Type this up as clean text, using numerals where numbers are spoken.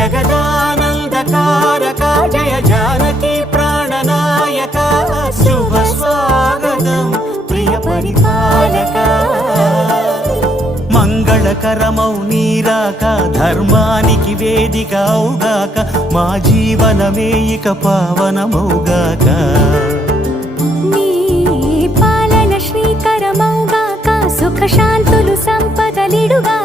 జగదానందకారక జయ జానకి ప్రాణనాయక శుభ స్వాగతం ప్రియ పరిపాలక మంగళకరమౌ నీరాక ధర్మానికి వేదిక అవుగాక మా జీవనమే ఇక పావనమౌగాక నీ పాలన శ్రీకరమౌగాక సుఖ శాంతులు సంపదలిడుగా